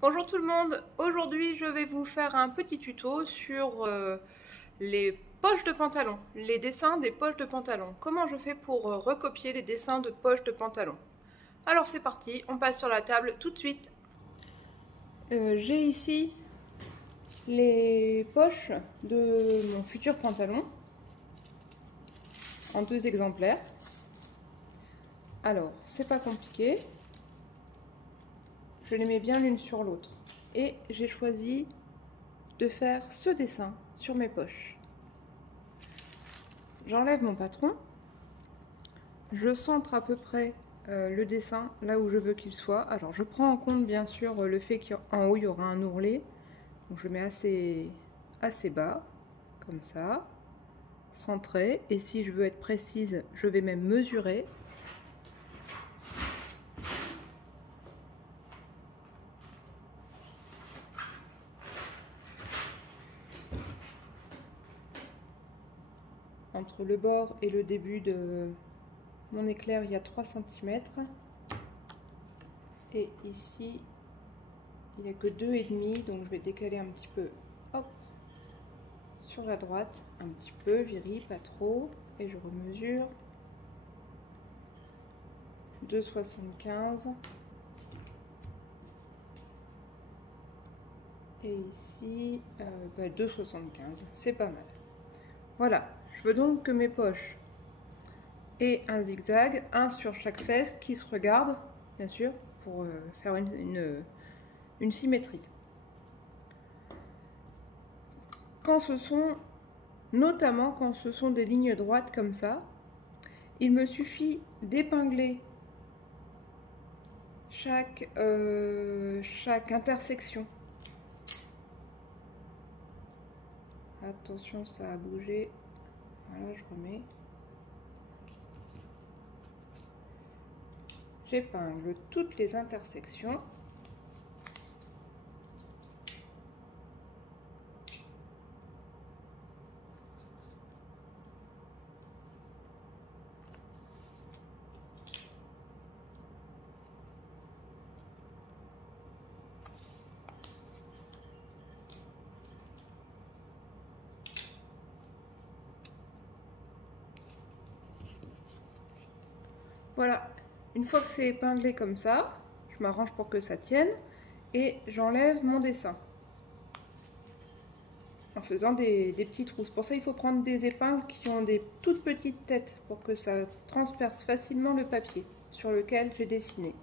Bonjour tout le monde, aujourd'hui je vais vous faire un petit tuto sur les poches de pantalon, les dessins des poches de pantalon. Comment je fais pour recopier les dessins de poches de pantalon. Alors c'est parti, on passe sur la table tout de suite. J'ai ici les poches de mon futur pantalon en 2 exemplaires. Alors c'est pas compliqué, je les mets bien l'une sur l'autre et j'ai choisi de faire ce dessin sur mes poches. J'enlève mon patron, je centre à peu près le dessin là où je veux qu'il soit. Alors je prends en compte bien sûr le fait qu'en haut il y aura un ourlet, donc je mets assez bas, comme ça, centré, et si je veux être précise, je vais même mesurer. Entre le bord et le début de mon éclair, il y a 3 cm. Et ici, il n'y a que 2,5, donc je vais décaler un petit peu, hop, sur la droite, un petit peu, virie, pas trop, et je remesure. 2,75. Et ici, 2,75, c'est pas mal. Voilà, je veux donc que mes poches aient un zigzag, un sur chaque fesse qui se regarde, bien sûr, pour faire une symétrie. Notamment quand ce sont des lignes droites comme ça, il me suffit d'épingler chaque intersection. Attention, ça a bougé. Voilà, je remets. J'épingle toutes les intersections. Voilà, une fois que c'est épinglé comme ça, je m'arrange pour que ça tienne et j'enlève mon dessin en faisant des petits trous. Pour ça, il faut prendre des épingles qui ont des toutes petites têtes pour que ça transperce facilement le papier sur lequel j'ai dessiné.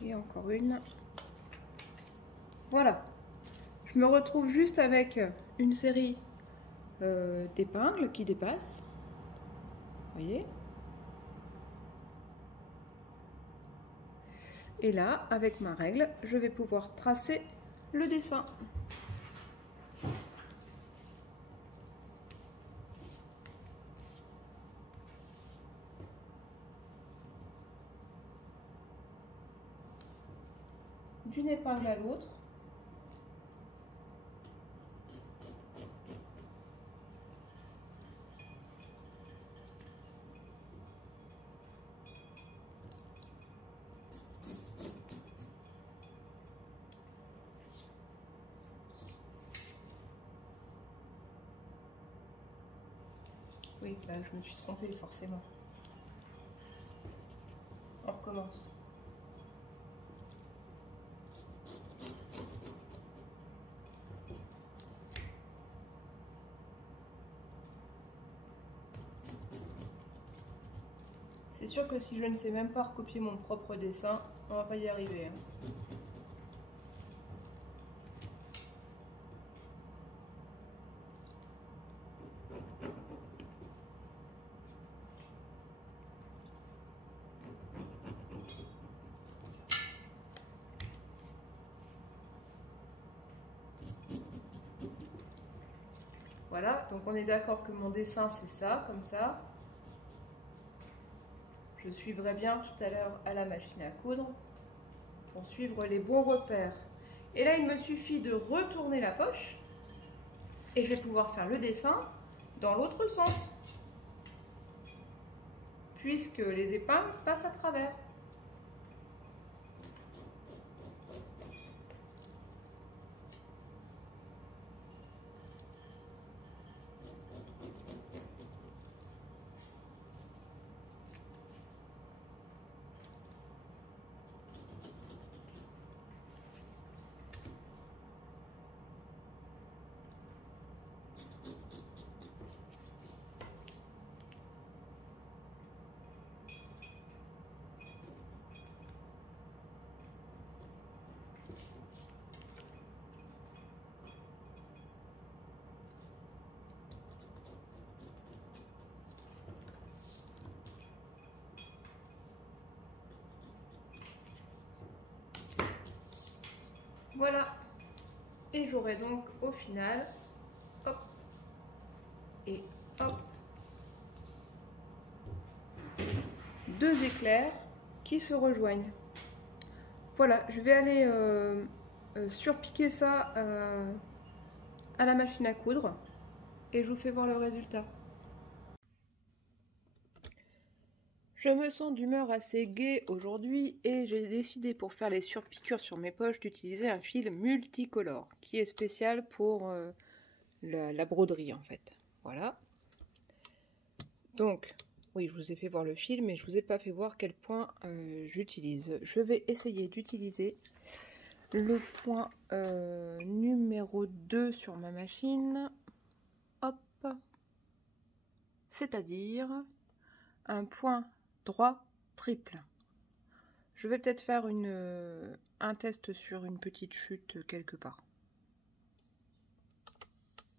Et encore une. Voilà. Je me retrouve juste avec une série d'épingles qui dépassent. Vous voyez ? Et là, avec ma règle, je vais pouvoir tracer le dessin. D'une épingle à l'autre. Oui, là je me suis trompée forcément. On recommence. C'est sûr que si je ne sais même pas recopier mon propre dessin, on va pas y arriver. Hein. Voilà, donc on est d'accord que mon dessin c'est ça, comme ça. Je suivrai bien tout à l'heure à la machine à coudre pour suivre les bons repères. Et là, il me suffit de retourner la poche et je vais pouvoir faire le dessin dans l'autre sens, puisque les épingles passent à travers. Voilà, et j'aurai donc au final, hop, et hop, deux éclairs qui se rejoignent. Voilà, je vais aller surpiquer ça à la machine à coudre et je vous fais voir le résultat. Je me sens d'humeur assez gaie aujourd'hui et j'ai décidé pour faire les surpiqûres sur mes poches d'utiliser un fil multicolore qui est spécial pour la broderie en fait. Voilà. Donc, oui, je vous ai fait voir le fil mais je vous ai pas fait voir quel point j'utilise. Je vais essayer d'utiliser le point numéro 2 sur ma machine. Hop. C'est-à-dire un point droit triple. Je vais peut-être faire un test sur une petite chute quelque part.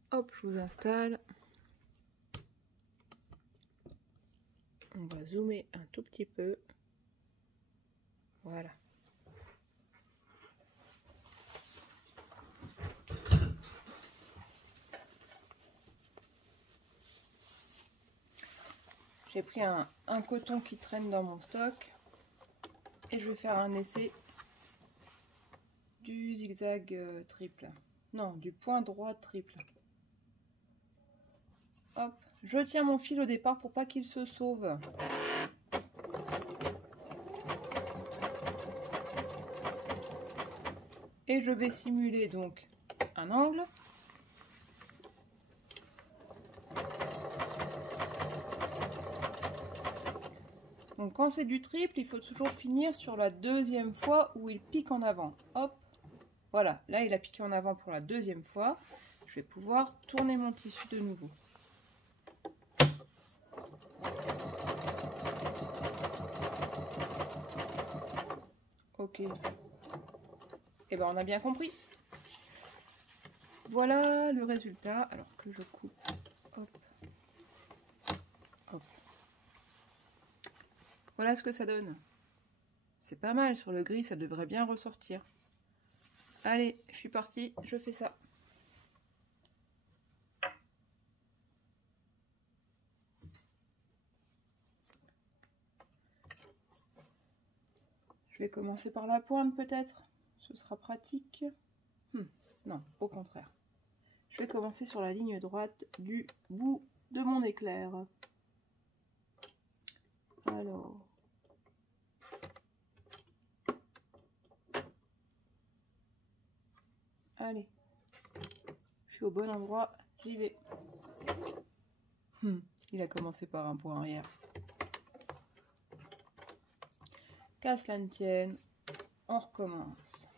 Hop, je vous installe. On va zoomer un tout petit peu. Voilà. J'ai pris un coton qui traîne dans mon stock et je vais faire un essai du zigzag triple. Non, du point droit triple. Hop, je tiens mon fil au départ pour pas qu'il se sauve. Et je vais simuler donc un angle. Donc quand c'est du triple, il faut toujours finir sur la deuxième fois où il pique en avant. Hop, voilà, là il a piqué en avant pour la deuxième fois. Je vais pouvoir tourner mon tissu de nouveau. Ok. Et ben on a bien compris. Voilà le résultat. Alors que je coupe. Hop. Hop. Voilà ce que ça donne. C'est pas mal, sur le gris, ça devrait bien ressortir. Allez, je suis partie, je fais ça. Je vais commencer par la pointe peut-être. Ce sera pratique. Non, au contraire. Je vais commencer sur la ligne droite du bout de mon éclair. Alors... Allez, je suis au bon endroit, j'y vais. Il a commencé par un point arrière. Qu'à cela ne tienne, on recommence.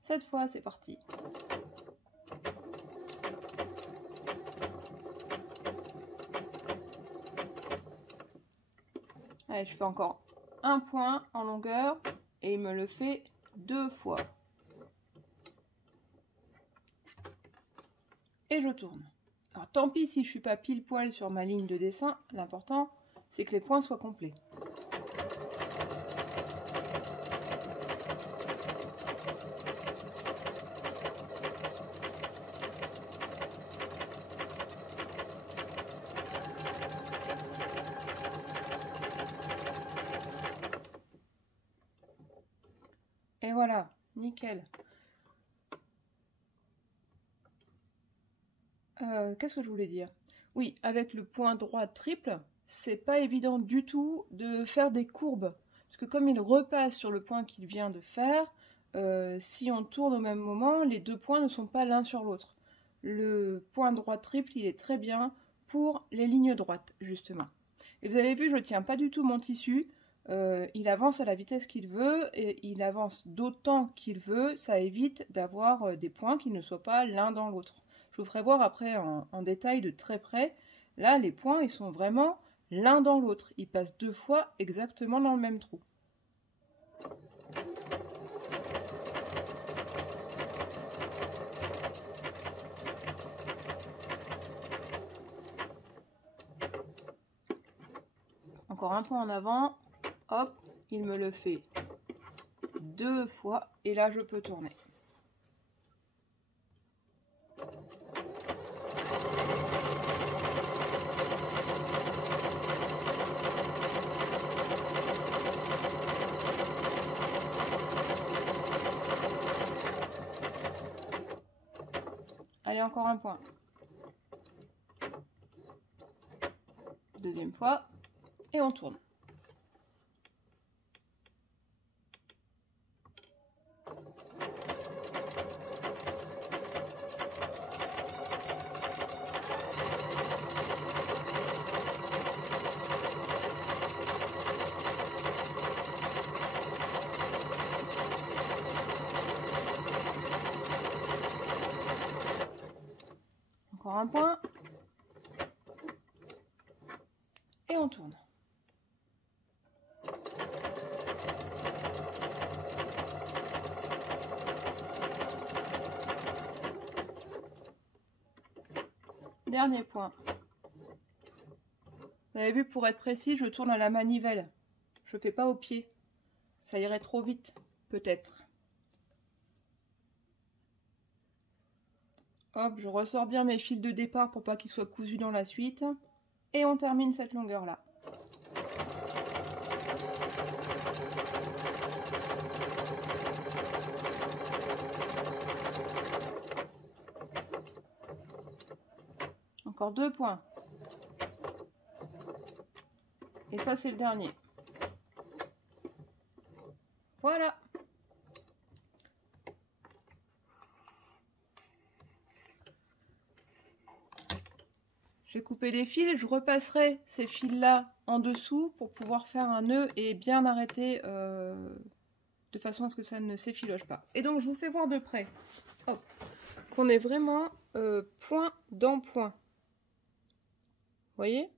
Cette fois, c'est parti. Allez, je fais encore un point en longueur et il me le fait 2 fois. Et je tourne. Alors tant pis si je suis pas pile poil sur ma ligne de dessin, l'important c'est que les points soient complets. Et voilà, nickel. Qu'est-ce que je voulais dire? Oui, avec le point droit triple, c'est pas évident du tout de faire des courbes. Parce que comme il repasse sur le point qu'il vient de faire, si on tourne au même moment, les deux points ne sont pas l'un sur l'autre. Le point droit triple, il est très bien pour les lignes droites, justement. Et vous avez vu, je ne tiens pas du tout mon tissu. Il avance à la vitesse qu'il veut, et il avance d'autant qu'il veut. Ça évite d'avoir des points qui ne soient pas l'un dans l'autre. Je vous ferai voir après en détail de très près. Là, les points, ils sont vraiment l'un dans l'autre. Ils passent deux fois exactement dans le même trou. Encore un point en avant. Hop, il me le fait deux fois. Et là, je peux tourner. Allez, encore un point. Deuxième fois. Et on tourne. Encore un point. Et on tourne. Dernier point. Vous avez vu, pour être précis, je tourne à la manivelle. Je ne fais pas au pied. Ça irait trop vite, peut-être. Hop, je ressors bien mes fils de départ pour pas qu'ils soient cousus dans la suite. Et on termine cette longueur-là. Encore deux points. Et ça, c'est le dernier. Voilà. J'ai coupé les fils, je repasserai ces fils-là en dessous pour pouvoir faire un nœud et bien arrêter de façon à ce que ça ne s'effiloche pas. Et donc, je vous fais voir de près qu'on est vraiment point dans point. Vous voyez?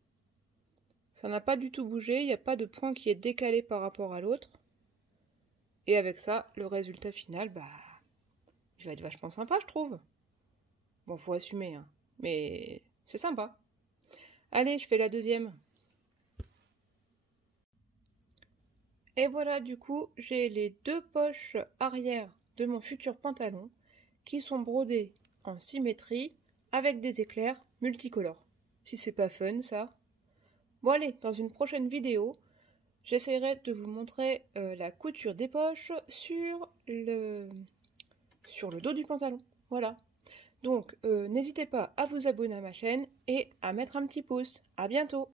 Ça n'a pas du tout bougé, il n'y a pas de point qui est décalé par rapport à l'autre. Et avec ça, le résultat final, bah, il va être vachement sympa, je trouve. Bon, faut assumer, hein, mais c'est sympa. Allez, je fais la deuxième. Et voilà, du coup, j'ai les deux poches arrière de mon futur pantalon qui sont brodées en symétrie avec des éclairs multicolores. Si c'est pas fun, ça. Bon, allez, dans une prochaine vidéo, j'essaierai de vous montrer la couture des poches sur le dos du pantalon. Voilà. Donc, n'hésitez pas à vous abonner à ma chaîne et à mettre un petit pouce. À bientôt!